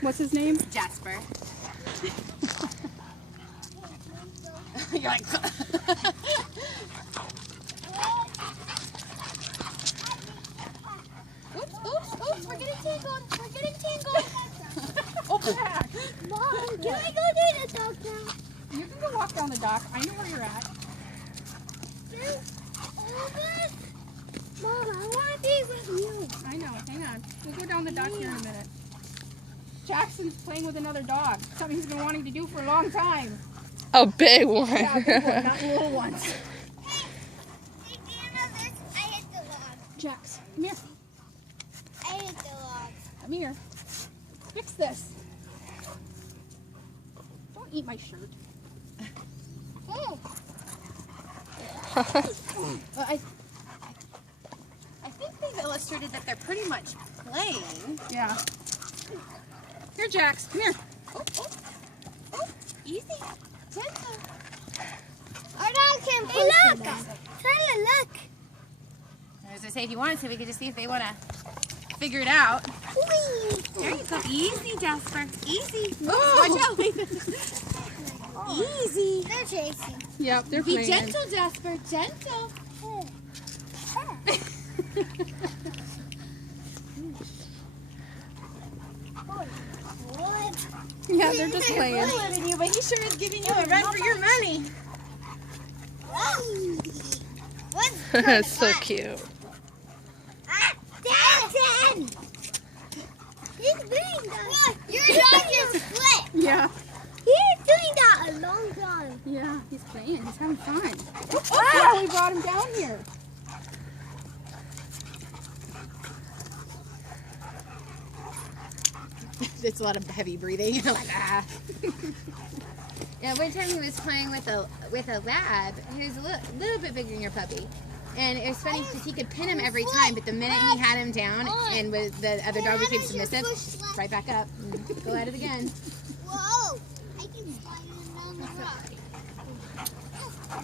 What's his name? Jasper. You're like... Oops, we're getting tangled. We're getting tangled. Oh, Jack. Mom, can I go do the dog now? You can go walk down the dock. I know where you're at. Mom, I want to be with you. I know. Hang on. We'll go down the dock here in a minute. Jackson's playing with another dog. Something he's been wanting to do for a long time. A big one. Yeah, big one, not little ones. Hey, Anna, I hit the log. Jax, come here. I hit the log. Come here. Fix this. Don't eat my shirt. Hey. I think they've illustrated that they're pretty much playing. Yeah. Here, Jax. Come here. Oh, easy. Gentle. Our dog can push. Hey, look. Tyler, look. As I say, if you wanted to, we could just see if they want to figure it out. Whee. There you go. Easy, Jasper. Easy. Oh. Watch out. Easy. They're chasing. Yep, they're Be playing. gentle, Jasper. Gentle. Yeah, they're just playing. You, but he sure is giving you a run for your money. That's so cute. Jackson! He's doing that. Your dog is split. Yeah. He's doing that a long time. Yeah, he's playing. He's having fun. Oh, we brought him down here. It's a lot of heavy breathing. Like, ah. Yeah, one time he was playing with a lab. He was a little bit bigger than your puppy. And it was funny because he could pin him every time, but the minute he had him down and the other dog became submissive, right back up. Go at it again. Whoa! I can slide him down the rock.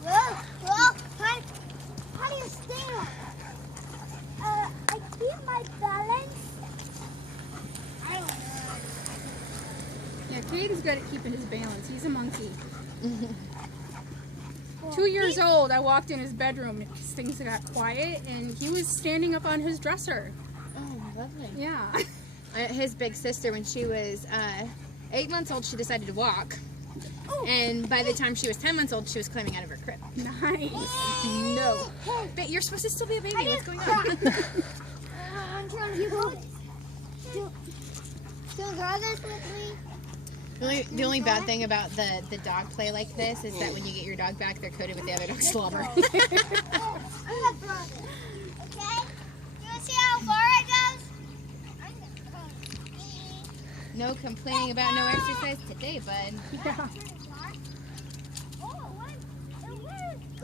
Whoa! How do you stand? I keep my balance. I don't know. Yeah, Caden's good at keeping his balance. He's a monkey. 2 years old, I walked in his bedroom. Things got quiet, and he was standing up on his dresser. Oh, lovely. Yeah. His big sister, when she was 8 months old, she decided to walk. And by the time she was 10 months old, she was climbing out of her crib. Nice. No. But you're supposed to still be a baby. What's going on? I'm trying to go. Do you draw this with me? The only bad thing about the dog play like this is that when you get your dog back, they're coated with the other dog's slobber. I'm gonna throw this. Okay? You wanna see how far it goes? I'm gonna throw it. No complaining about no exercise today, bud. Yeah.